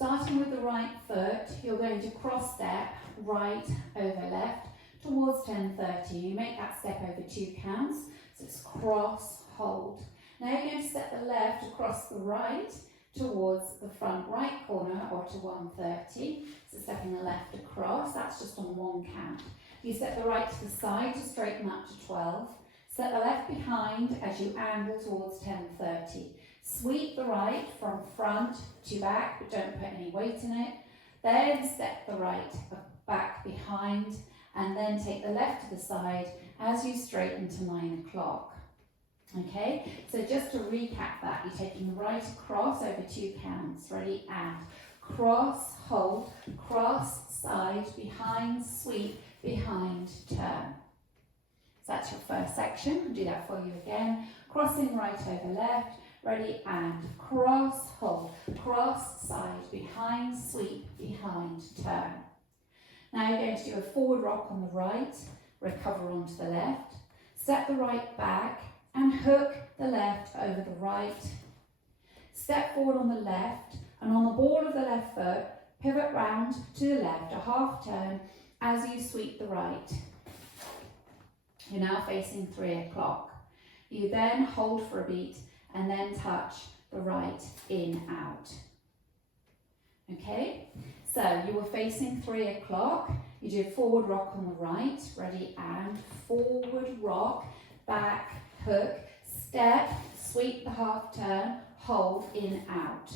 Starting with the right foot, you're going to cross step right over left towards 10:30. You make that step over 2 counts, so it's cross, hold. Now you're going to step the left across the right towards the front right corner or to 1:30. So stepping the left across, that's just on 1 count. You step the right to the side to straighten up to 12. Step the left behind as you angle towards 10:30. Sweep the right from front to back, but don't put any weight in it. Then step the right back behind, and then take the left to the side as you straighten to 9 o'clock. Okay, so just to recap that, you're taking the right across over 2 counts. Ready, and cross, hold, cross, side, behind, sweep, behind, turn. So that's your first section. I'll do that for you again. Crossing right over left. Ready, and cross, hold, cross, side, behind, sweep, behind, turn. Now you're going to do a forward rock on the right, recover onto the left, step the right back and hook the left over the right. Step forward on the left, and on the ball of the left foot, pivot round to the left, a half turn as you sweep the right. You're now facing 3 o'clock. You then hold for a beat and then touch the right in, out. Okay, so you were facing 3 o'clock. You do a forward rock on the right, ready, and forward rock, back, hook, step, sweep the half turn, hold, in, out.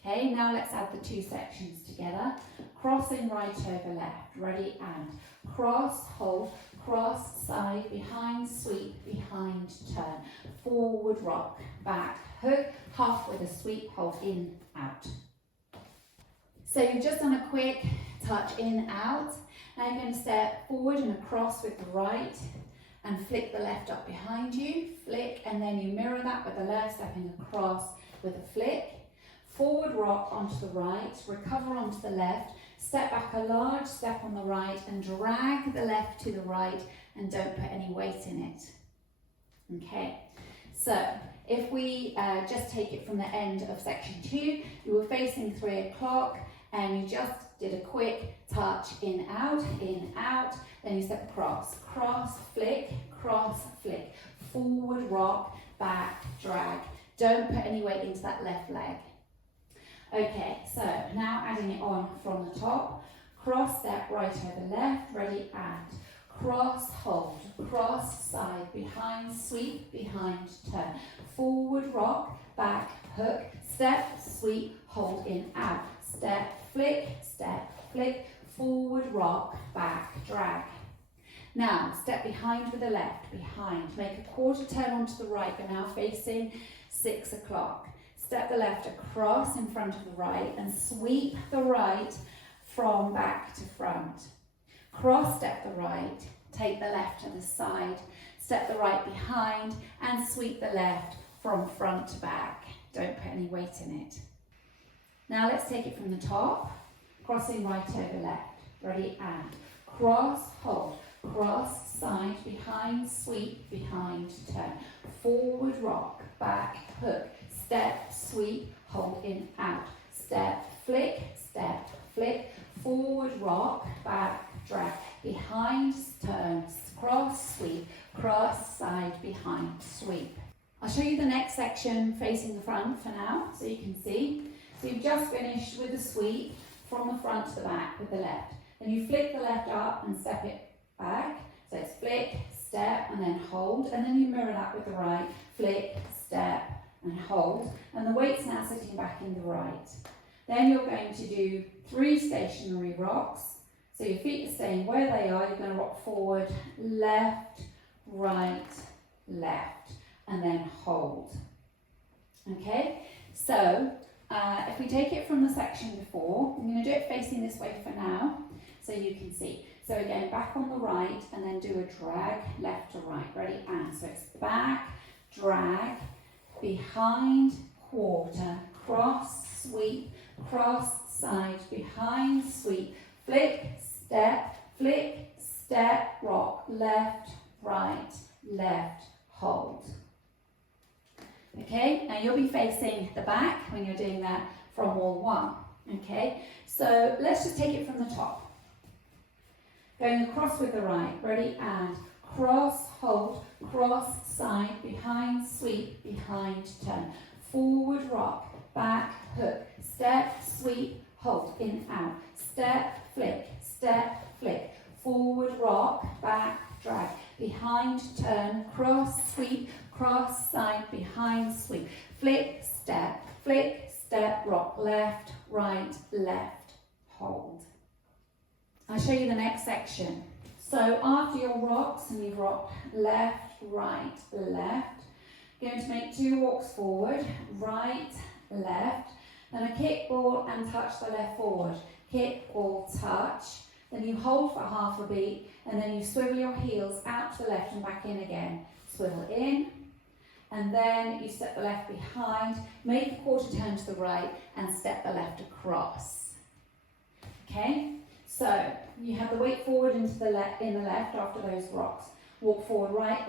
Okay, now let's add the 2 sections together. Crossing right over left, ready, and cross, hold, cross, side, behind, sweep, behind, turn, forward rock, back, hook, half with a sweep, hold, in, out. So you've just done a quick touch in, out. Now you're going to step forward and across with the right and flick the left up behind you, flick, and then you mirror that with the left, stepping across with a flick. Forward rock onto the right, recover onto the left, step back a large step on the right and drag the left to the right, and don't put any weight in it. Okay, so if we just take it from the end of section 2, you were facing 3 o'clock and you just did a quick touch in, out, then you step across, cross, flick, forward rock, back, drag. Don't put any weight into that left leg. Okay, so now adding it on from the top, cross step right over left, ready, and cross, hold, cross, side, behind, sweep, behind, turn, forward rock, back, hook, step, sweep, hold, in, out, step, flick, forward rock, back, drag. Now step behind with the left, behind, make a quarter turn onto the right, you're now facing 6 o'clock. Step the left across in front of the right and sweep the right from back to front. Cross step the right, take the left to the side, step the right behind and sweep the left from front to back. Don't put any weight in it. Now let's take it from the top, crossing right over left. Ready, and cross, hold, cross, side, behind, sweep, behind, turn, forward rock, back, hook, step, sweep, hold, in, out, step, flick, forward rock, back, drag, behind, turn, cross, sweep, cross, side, behind, sweep. I'll show you the next section facing the front for now, so you can see. So you've just finished with the sweep from the front to the back with the left. Then you flick the left up and step it back. So it's flick, step, and then hold. And then you mirror that with the right, flick, step, and hold. And the weight's now sitting back in the right. Then you're going to do 3 stationary rocks. So your feet are staying where they are. You're going to rock forward, left, right, left, and then hold. Okay, so if we take it from the section before, I'm going to do it facing this way for now, so you can see. So again, back on the right, and then do a drag, left to right. Ready, and so it's back, drag, behind, quarter, cross, sweep, cross, side, behind, sweep, flick, step, rock, left, right, left, hold. Okay, now you'll be facing the back when you're doing that from wall 1. Okay, so let's just take it from the top. Going across with the right, ready, and cross, hold, cross, side, behind, sweep, behind, turn. Forward, rock, back, hook, step, sweep, hold, in, out, step, flick, forward, rock, back, drag, behind, turn, cross, sweep, cross, side, behind, sweep, flick, step, rock, left, right, left, hold. I'll show you the next section. So after your rocks, and you've rocked left, right, left, you're going to make 2 walks forward, right, left, then a kick ball and touch the left forward. Kick, ball, touch, then you hold for half a beat, and then you swivel your heels out to the left and back in again. Swivel in, and then you step the left behind, make a quarter turn to the right, and step the left across. Okay? So you have the weight forward into the in the left after those rocks. Walk forward, right,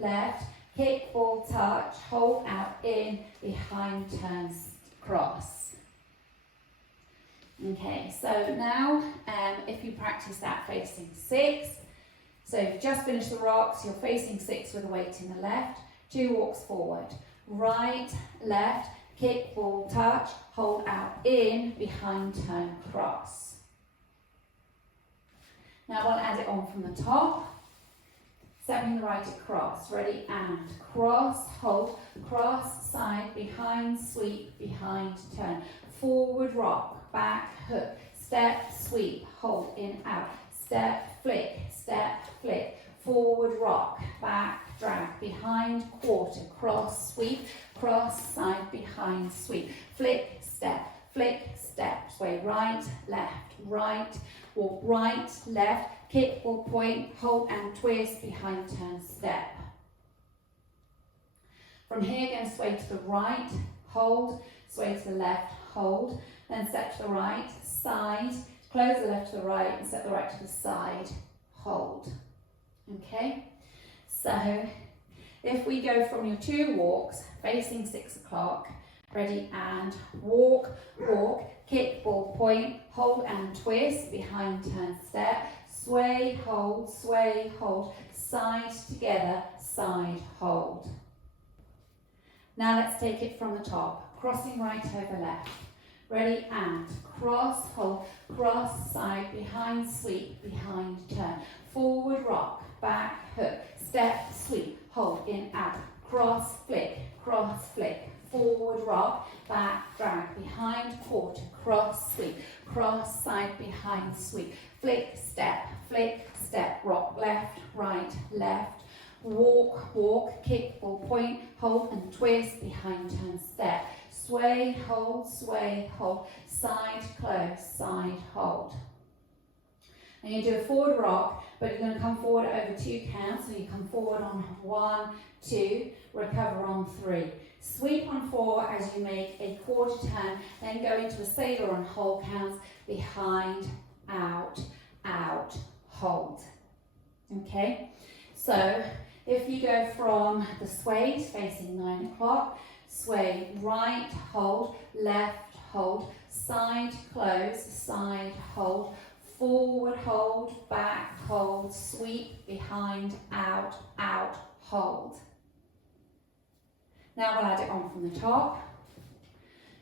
left, kick, ball, touch, hold, out, in, behind, turns, cross. Okay, so now if you practice that facing 6, so you've just finished the rocks, you're facing 6 with the weight in the left, 2 walks forward, right, left, kick, ball, touch, hold, out, in, behind, turn, cross. Now we'll add it on from the top. Stepping the right across, ready, and cross, hold, cross, side, behind, sweep, behind, turn, forward, rock, back, hook, step, sweep, hold, in, out, step, flick, forward, rock, back, drag, behind, quarter, cross, sweep, cross, side, behind, sweep, flick, step, sway right, walk right, left, kick or point, hold and twist, behind, turn, step. From here, going to sway to the right, hold, sway to the left, hold, then step to the right, side, close the left to the right, and step the right to the side, hold. Okay, so if we go from your 2 walks, facing 6 o'clock, ready, and walk, kick, ball, point, hold and twist, behind, turn, step, sway, hold, side together, side, hold. Now let's take it from the top, crossing right over left. Ready, and cross, hold, cross, side, behind, sweep, behind, turn, forward, rock, back, hook, step, sweep, hold, in, out, cross, flick, forward, rock, back, drag, behind, quarter, cross, sweep, cross, side, behind, sweep, flick, step, rock, left, right, left, walk, kick, ball, point, hold and twist, behind, turn, step, sway, hold, side, close, side, hold. And you do a forward rock, but you're going to come forward over 2 counts, so you come forward on 1, 2, recover on 3. Sweep on 4 as you make a quarter turn, then go into a sailor on whole counts, behind, out, hold. Okay, so if you go from the sways facing 9 o'clock, sway right, hold, left, hold, side, close, side, hold, forward, hold, back, hold, sweep, behind, out, hold. Now we'll add it on from the top.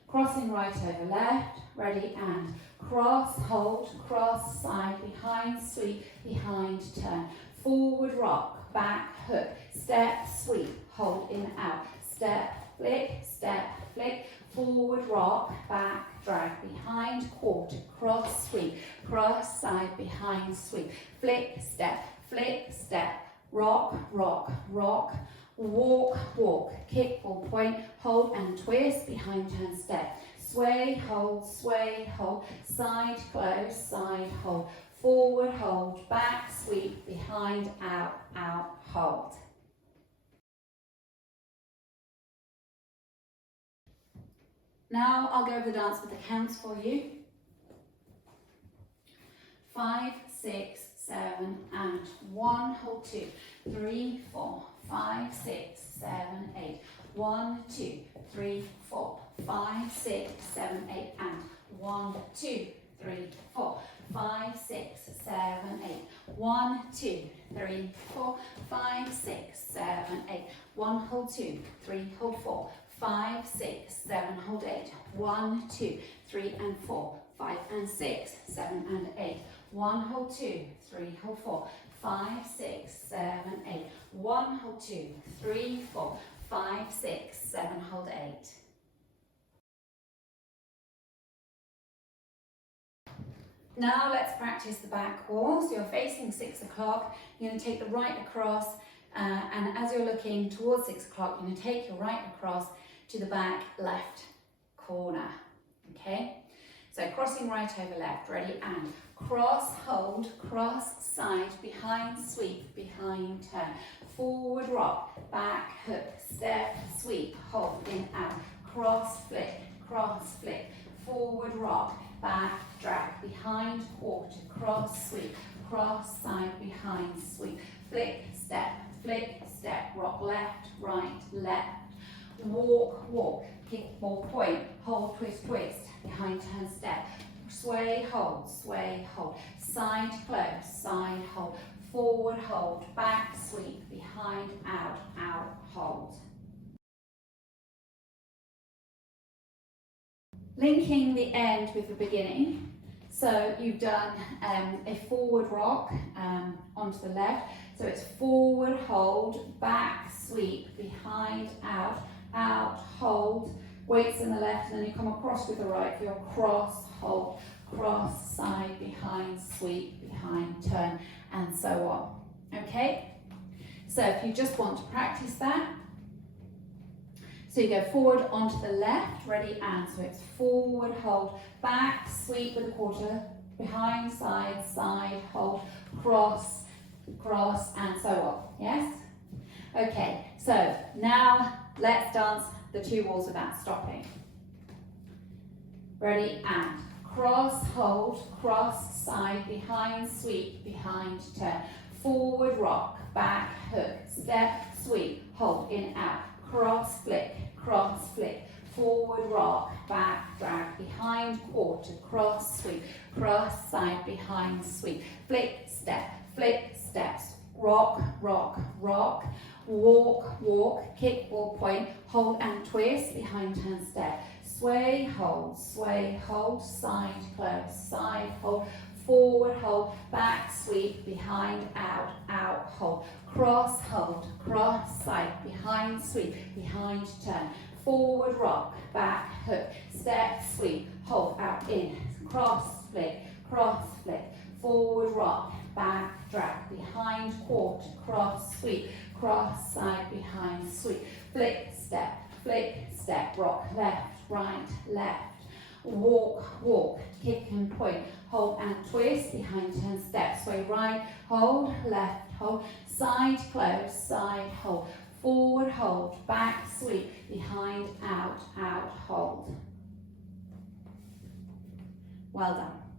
Crossing right over left, ready, and cross, hold, cross, side, behind, sweep, behind, turn, forward, rock, back, hook, step, sweep, hold, in, out, step, flick, forward, rock, back, drag, behind, quarter, cross, sweep, cross, side, behind, sweep, flick, step, rock, walk, kick or point, hold and twist, behind, turn, step, sway, hold, side, close, side, hold, forward, hold, back, sweep, behind, out, hold. Now I'll go over the dance with the counts for you. 5, 6, 7, and 1, hold 2, 3, 4, 5, 6, 7, 8. 1, 2, 3, 4, 5, 6, 7, 8, and 1, 2, 3, 4, 5, 6, 7, 8. 1, 2, 3, 4, 5, 6, 7, 8. 1, hold 2, 3, hold 4, 5, 6, 7, hold 8. 1, 2, 3, and 4, 5 and 6, 7 and 8. 1, hold 2, 3, hold 4, 5, 6, 7, 8. 1, hold 2, 3, 4, 5, 6, 7, hold 8. Now let's practice the back wall. So you're facing 6 o'clock, you're going to take the right across, and as you're looking towards 6 o'clock, you're going to take your right across to the back left corner, okay? So crossing right over left, ready, and cross, hold, cross, side, behind, sweep, behind, turn, forward, rock, back, hook, step, sweep, hold, in, out, cross, flick, forward, rock, back, drag, behind, quarter, cross, sweep, cross, side, behind, sweep, flick, step, rock, left, right, left, walk, kick, ball, point, hold, twist, behind, turn, step, sway, hold, side, close, side, hold, forward, hold, back, sweep, behind, out, hold. Linking the end with the beginning. So you've done a forward rock onto the left. So it's forward, hold, back, sweep, behind, out, hold. Weights in the left, and then you come across with the right for your cross, hold, cross, side, behind, sweep, behind, turn, and so on. Okay? So if you just want to practice that, so you go forward onto the left, ready, and so it's forward, hold, back, sweep with a quarter, behind, side, hold, cross, and so on. Yes? Okay, so now let's dance the 2 walls without stopping. Ready, and cross, hold, cross, side, behind, sweep, behind, turn, forward, rock, back, hook, step, sweep, hold, in, out, cross, flick, forward, rock, back, drag, behind, quarter, cross, sweep, cross, side, behind, sweep, flick, steps, rock, walk, kick, ball, point, hold and twist, behind, turn, step, sway, hold, side, close, side, hold, forward, hold, back, sweep, behind, out, hold, cross, side, behind, sweep, behind, turn, forward, rock, back, hook, step, sweep, hold, out, in, cross, flick, forward, rock, back, drag, behind, quarter, cross, sweep, cross, side, behind, sweep, flick, step, rock, left, right, left, walk, kick and point, hold and twist, behind, turn, step, sway right, hold, left, hold, side, close, side, hold, forward, hold, back, sweep, behind, out, hold. Well done.